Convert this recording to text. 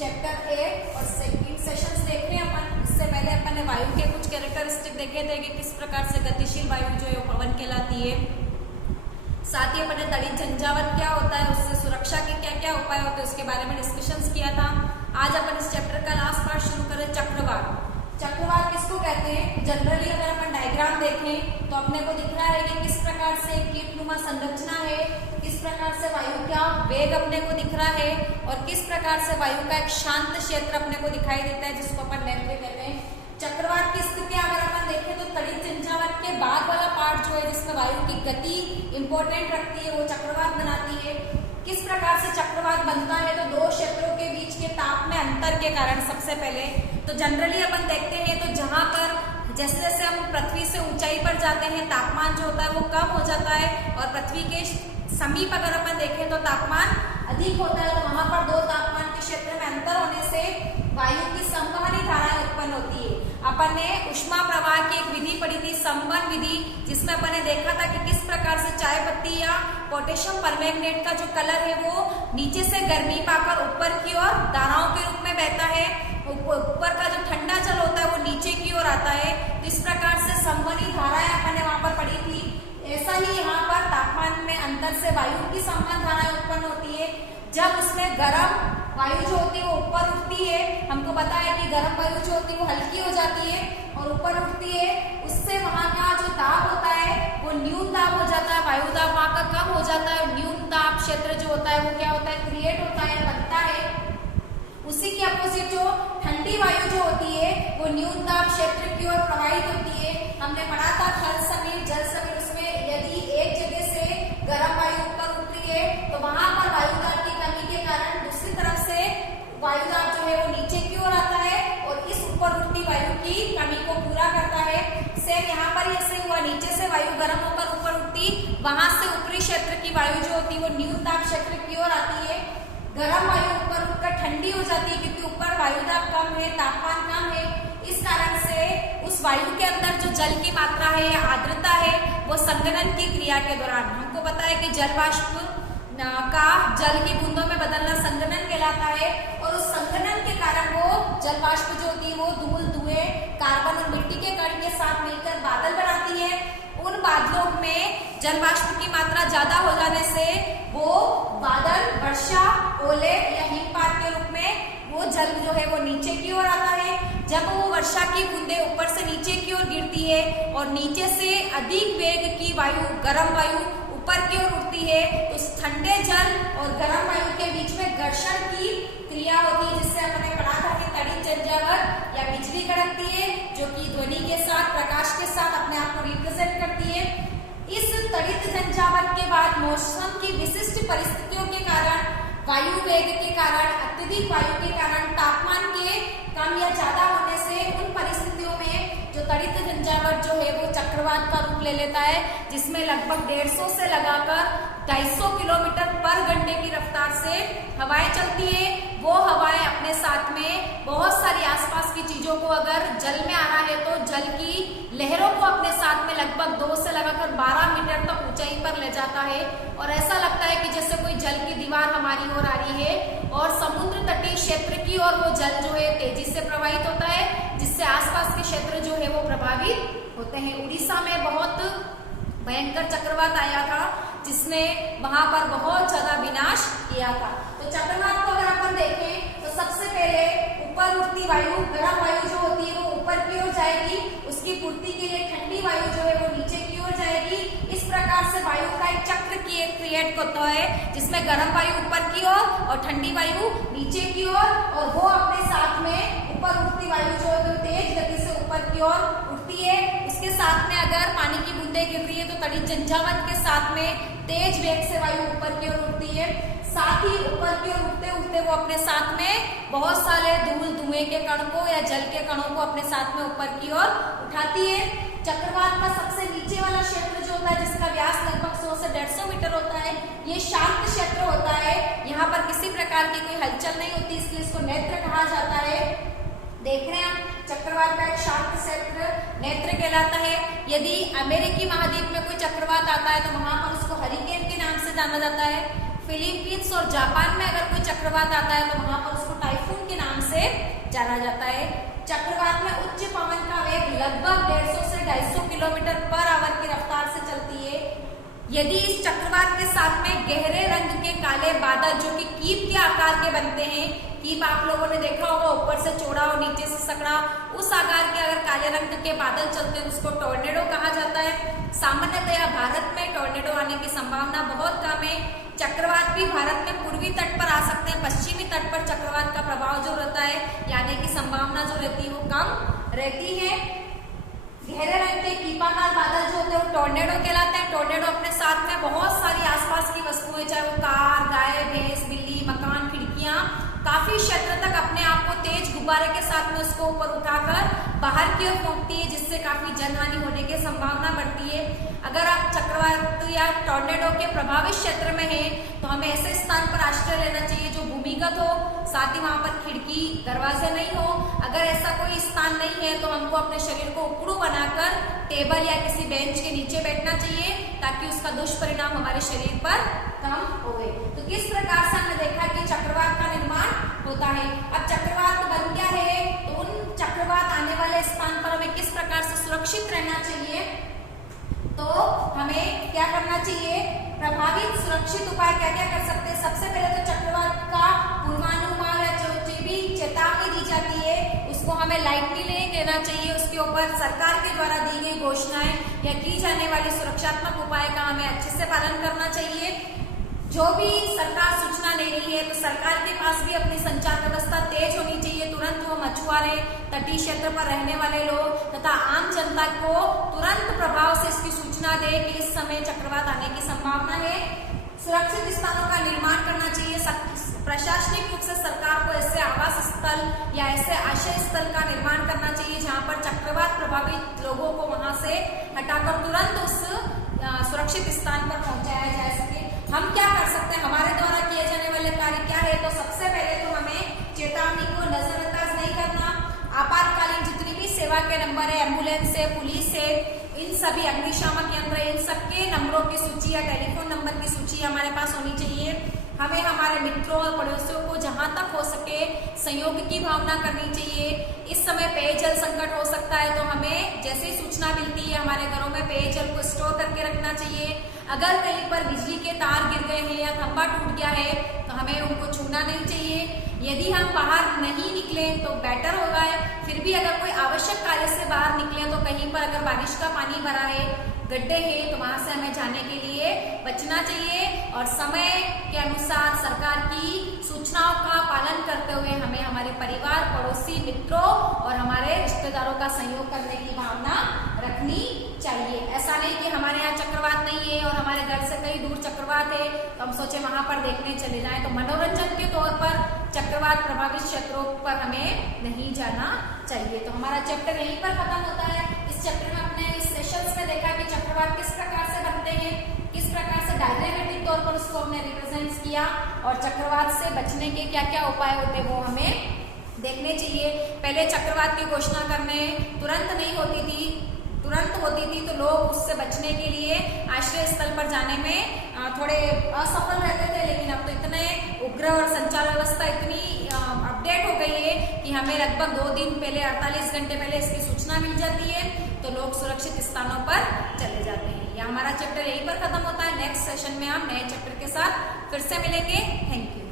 Chapter 8 और second sessions देख रहे हैं अपन। इससे पहले अपन ने वायु के कुछ कैरेक्टरिस्टिक देखे थे कि किस प्रकार से गतिशील वायु जो है पवन कहलाती है। साथ ही अपन ने तड़ित झंझावात क्या होता है, उससे सुरक्षा के क्या क्या उपाय होते हैं उसके बारे में डिस्कशंस किया था। आज अपन इस चैप्टर का लास्ट पार्ट शुरू करें, चक्रवात। चक्रवात किसको कहते हैं? जनरली अगर अपन डायग्राम देखें तो अपने को दिख रहा है कि किस प्रकार से कीटनुमा संरचना है, किस प्रकार से वायु का वेग अपने को दिख रहा है और किस प्रकार से वायु का एक शांत क्षेत्र अपने को दिखाई देता है जिसको अपन नेत्र कहते हैं। चक्रवात की स्थिति अगर अपन देखें तो तड़ित झंझावात के बाद वाला पार्ट जो है जिसमें वायु की गति इंपॉर्टेंट रखती है वो चक्रवात बनाती है। किस प्रकार से चक्रवात बनता है? तो दो क्षेत्रों के बीच के ताप में अंतर के कारण। सबसे पहले तो जनरली अपन देखते हैं तो जहां पर जैसे जैसे हम पृथ्वी से ऊंचाई पर जाते हैं तापमान जो होता है वो कम हो जाता है और पृथ्वी के समीप अगर अपन देखें तो तापमान अधिक होता है। तो वहां पर दो तापमान के क्षेत्र में अंतर होने से वायु की संवहनी धाराएं उत्पन्न होती है। अपन ने ऊष्मा प्रवाह की एक विधि पढ़ी थी, संवहन विधि, जिसमें अपन ने देखा था कि किस प्रकार से चाय पत्ती या पोटेशियम परमैंगनेट का जो कलर है वो नीचे से गर्मी पाकर ऊपर की ओर धाराओं के रूप में बहता है, ऊपर का जो ठंडा जल होता है वो नीचे की ओर आता है। तो इस प्रकार से संवहनी धाराएं अपन ने वहां पर पढ़ी थी। ऐसा ही यहाँ पर तापमान में अंतर से वायु की संवहन धाराएं उत्पन्न होती है। जब उसमें गर्म वायु जो होती है वो ऊपर उठती है, हमको पता है कि गर्म वायु जो होती है वो हल्की हो जाती है और ऊपर उठती है, उससे वहां का जो दाब होता है वो न्यून दाब हो जाता है, वायु दाब वहां का कम हो जाता है। न्यून दाब क्षेत्र जो होता है वो क्या होता है, क्रिएट होता है, बनता है। उसी के अपोजिट जो ठंडी वायु जो होती है वो न्यून दाब क्षेत्र की ओर प्रवाहित होती है। हमने पढ़ा था थल समीर जल समीर, उसमें यदि एक जगह से गर्म वायु ऊपर उठ रही है तो वहां पर वायु दाब की कमी के कारण दूसरी तरफ से वायु दाब जो है वो नीचे की ओर आता है और इस ऊपर उठती वायु की कमी को पूरा करता है। सेम यहाँ पर ऐसे हुआ, नीचे से वायु गर्म होकर ऊपर उठती, वहां से ऊपरी क्षेत्र की वायु जो होती है वो न्यून दाब क्षेत्र की ओर आती है। गर्म वायु ऊपर उठकर ठंडी हो जाती है क्योंकि ऊपर वायु दाब कम है, तापमान कम है। इस कारण से उस वायु के अंदर जो जल की मात्रा है या आर्द्रता है वो संघनन की क्रिया के दौरान, हमको पता है कि जल वाष्प का जल की बूंदों में बदलना संघनन कहलाता है और उस संघनन के कारण वो जल वाष्प जो होती है वो धूल, धुएं, कार्बन और मिट्टी के कण के साथ मिलकर बादल बनाती है। उन बादलों में जल वाष्प की मात्रा ज्यादा हो जाने से वो बादल वर्षा, ओले या हिमपात के रूप में वो जल जो है वो नीचे की ओर आता है। जब वो वर्षा की बूंदें ऊपर से नीचे की ओर गिरती है और नीचे से अधिक वेग की वायु, गर्म वायु ऊपर की ओर उठती है तो ठंडे जल और गर्म वायु के बीच में घर्षण की क्रिया होती है, जिससे हमने पढ़ा था कि तड़ित झंझावात या बिजली कड़कती है जो कि ध्वनि के साथ, प्रकाश के साथ अपने आप को रिप्रेजेंट करती है। इस तड़ित झंझावात के बाद मौसम की विशिष्ट परिस्थितियों के कारण, वायु वेग के कारण, अत्यधिक वायु के कारण, तापमान के कम या ज्यादा होने से उन परिस्थितियों में जो तड़ित झंझावात जो है वो चक्रवात का रूप ले लेता है, जिसमें लगभग 150 से लगाकर 250 किलोमीटर पर घंटे की रफ्तार से हवाएं चलती है। वो हवाएं अपने साथ में बहुत सारी आसपास की चीजों को, अगर जल में आना है तो जल की लहरों को अपने साथ में लगभग 2 से लगाकर 12 मीटर तक ऊंचाई पर ले जाता है और ऐसा लगता है कि जैसे कोई जल की दीवार हमारी ओर आ रही है और समुद्र तटीय क्षेत्र की ओर वो जल जो है तेजी से प्रवाहित होता है, जिससे आसपास के क्षेत्र जो है वो प्रभावित होते हैं। उड़ीसा में बहुत भयंकर चक्रवात आया था जिसने वहां पर बहुत ज्यादा विनाश किया था। तो चक्रवात को अगर अपन देखें तो सबसे पहले ऊपर उठती वायु, गर्म वायु जो होती है वो ऊपर की ओर जाएगी, उसकी पूर्ति के लिए ठंडी वायु जो है वो नीचे की ओर जाएगी। इस प्रकार से वायु का एक चक्र क्रिएट होता है जिसमें गर्म वायु ऊपर की ओर और ठंडी वायु नीचे की ओर, और वो अपने साथ में ऊपर उठती वायु जो है तेज गति से ऊपर की ओर उठती है। उसके साथ में अगर पानी की बूंदें गिर रही है तो तड़ित झंझावात के साथ में तेज वेग से वायु ऊपर की ओर उठती है। साथ ही ऊपर की ओर उठते उठते वो अपने साथ में बहुत सारे धूल, धुएं के कण को या जल के कणों को अपने साथ में ऊपर की ओर उठाती है। चक्रवात का सबसे नीचे वाला क्षेत्र जो होता है जिसका व्यास लगभग 100 से 150 मीटर होता है, ये शांत क्षेत्र होता है। यहाँ पर किसी प्रकार की कोई हलचल नहीं होती, इसलिए इसको नेत्र कहा जाता है। देख रहे हैं हम चक्रवात का एक शांत क्षेत्र नेत्र कहलाता है। यदि अमेरिकी महाद्वीप में कोई चक्रवात आता है तो वहां पर उसको हरिकेन के नाम से जाना जाता है। फिलीपींस और जापान में अगर कोई चक्रवात आता है तो वहां पर उसको टाइफून के नाम से जाना जाता है। चक्रवात में उच्च पवन का वेग लगभग 150 से 250 किलोमीटर पर आवर की रफ्तार से चलती है। यदि इस चक्रवात के साथ में गहरे रंग के काले बादल जो कि कीप के आकार के बनते हैं, कीप आप लोगों ने देखा होगा ऊपर से चौड़ा और नीचे से सकड़ा, उस आकार के अगर काले रंग के बादल चलते हैं उसको टॉर्नेडो कहा जाता है। सामान्यतया भारत में टॉर्नेडो आने की संभावना बहुत कम है। चक्रवात भी भारत में पूर्वी तट पर आ सकते हैं, पश्चिमी तट पर चक्रवात का प्रभाव जो रहता है यानी कि संभावना जो रहती है वो कम रहती है। गहरे रंग के कीपाकार बादल जो होते हैं वो टॉर्नेडो कहलाते हैं। टॉर्नेडो अपने साथ में बहुत सारी आसपास की वस्तुएं, चाहे वो कार, गाय, भैंस, बिल्ली, मकान, खिड़कियां, काफी क्षेत्र तक अपने आप को तेज गुब्बारे के साथ में उसको ऊपर उठाकर बाहर की ओर फेंकती है, जिससे काफी जनहानि होने की संभावना बढ़ती है। अगर आप चक्रवात या टॉर्नेडो के प्रभावित क्षेत्र में हैं तो हमें ऐसे स्थान पर आश्रय लेना चाहिए जो भूमिगत हो, साथ ही वहां पर खिड़की दरवाजे नहीं हो। अगर ऐसा कोई स्थान नहीं है तो हमको अपने शरीर को उकड़ू बनाकर टेबल या किसी बेंच के नीचे बैठना चाहिए ताकि उसका दुष्परिणाम हमारे शरीर पर कम होवे। तो किस प्रकार से हमने देखा कि चक्रवात का निर्माण होता है। अब चक्रवात बन क्या है तो उन चक्रवात आने वाले स्थान पर हमें किस प्रकार से सुरक्षित रहना चाहिए, तो हमें क्या करना चाहिए, प्रभावित सुरक्षित उपाय क्या क्या कर सकते हैं। सबसे पहले तो चक्रवात का पूर्वानुमान या जो भी चेतावनी दी जाती है उसको हमें लाइटली नहीं लेना चाहिए। उसके ऊपर सरकार के द्वारा दी गई घोषणाएं या की जाने वाली सुरक्षात्मक उपाय का हमें अच्छे से पालन करना चाहिए। जो भी सरकार सूचना दे रही है तो सरकार के पास भी अपनी संचार व्यवस्था तेज होनी चाहिए। तुरंत वो मछुआरे, तटीय क्षेत्र पर रहने वाले लोग तथा आम जनता को तुरंत प्रभाव से इसकी सूचना दे कि इस समय चक्रवात आने की संभावना है। सुरक्षित स्थानों का निर्माण करना चाहिए। प्रशासनिक रूप से सरकार को ऐसे आवास स्थल या ऐसे आश्रय स्थल का निर्माण करना चाहिए जहां पर चक्रवात प्रभावित लोगों को वहां से हटाकर तुरंत उस सुरक्षित स्थान पर पहुंचाया जा सके। हम क्या कर सकते हैं, हमारे द्वारा किए जाने वाले कार्य क्या है, तो सबसे पहले तो हमें चेतावनी को नजरअंदाज नहीं करना। आपातकालीन जितनी भी सेवा के नंबर है, एम्बुलेंस है, पुलिस है, इन सभी अग्निशामक यंत्र, इन सबके नंबरों की सूची या टेलीफोन नंबर की सूची हमारे पास होनी चाहिए। हमें हमारे मित्रों और पड़ोसियों को जहां तक हो सके सहयोग की भावना करनी चाहिए। इस समय पेयजल संकट हो सकता है तो हमें जैसे ही सूचना मिलती है हमारे घरों में पेयजल को स्टोर करके रखना चाहिए। अगर कहीं पर बिजली के तार गिर गए हैं या खंभा टूट गया है तो हमें उनको छूना नहीं चाहिए। यदि हम बाहर नहीं निकले तो बेटर होगा। फिर भी अगर कोई आवश्यक कार्य से बाहर निकले तो कहीं पर अगर बारिश का पानी भरा है, गड्ढे हैं, तो वहां से हमें जाने के लिए बचना चाहिए और समय के अनुसार सरकार की सूचनाओं का पालन करते हुए हमें हमारे परिवार, पड़ोसी, मित्रों और हमारे रिश्तेदारों का सहयोग करने की भावना रखनी चाहिए। ऐसा नहीं कि हमारे यहाँ चक्रवात नहीं है और हमारे घर से कहीं दूर चक्रवात है तो हम सोचे वहां पर देखने चले जाएं। तो मनोरंजन के तौर पर चक्रवात प्रभावित क्षेत्रों पर हमें नहीं जाना चाहिए। तो हमारा चैप्टर यहीं पर खत्म होता है। इस चैप्टर में अपने इस सेशंस में देखा कि चक्रवात किस प्रकार से बनते हैं, किस प्रकार से डायग्रामेटिक तौर पर उसको हमने रिप्रेजेंट किया और चक्रवात से बचने के क्या क्या उपाय होते हैं वो हमें देखने चाहिए। पहले चक्रवात की घोषणा करने तुरंत नहीं होती थी, तुरंत होती थी तो लोग उससे बचने के लिए आश्रय स्थल पर जाने में थोड़े असफल रहते थे। लेकिन अब तो इतने उग्र और संचार व्यवस्था इतनी अपडेट हो गई है कि हमें लगभग 2 दिन पहले, 48 घंटे पहले इसकी सूचना मिल जाती है तो लोग सुरक्षित स्थानों पर चले जाते हैं। यह हमारा चैप्टर यहीं पर खत्म होता है। नेक्स्ट सेशन में हम नए चैप्टर के साथ फिर से मिलेंगे। Thank you.